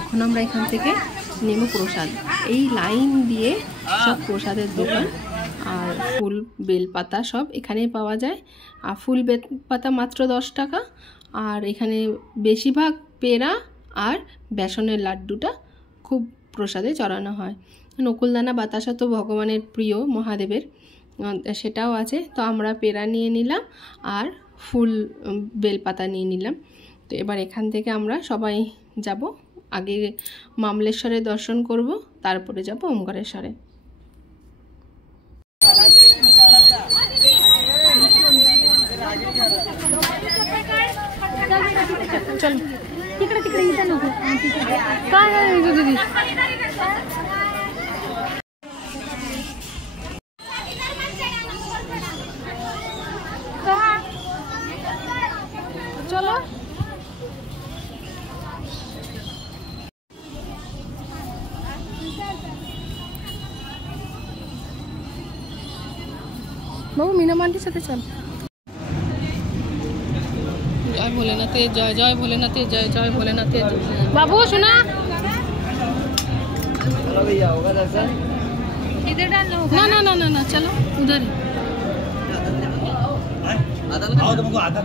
এখন আমরা এখান থেকে নেব প্রসাদ। এই লাইন দিয়ে সব প্রসাদের দোকান, আর ফুল বেলপাতা সব এখানেই পাওয়া যায়। আর ফুল বেলপাতা মাত্র 10 টাকা। আর এখানে বেশিরভাগ পেঁড়া আর বেসনের লাড্ডুটা খুব প্রসাদে চড়ানো হয়। নকুলদানা বাতাসা তো ভগবানের প্রিয়, মহাদেবের, সেটাও আছে। তো আমরা পেঁড়া নিয়ে নিলাম আর ফুল বেলপাতা নিয়ে নিলাম। তো এবার এখান থেকে আমরা সবাই যাব। আগে মামলেশ্বরের দর্শন করব, তারপরে যাব ওমকারেশ্বরে। চলো तिकडे तिकडे इथं नको काय आहे दीदी चलो बाबू मीना मांडीর সাথে চল। जय भोलेनाथे, जय जय भोलेनाथे, जय जय भोलेनाथे। बाबू सुना, चलो भैया होगा दर्शन, इधर डालना होगा। ना ना ना ना ना चलो उधर ही। आधा तुमको आधा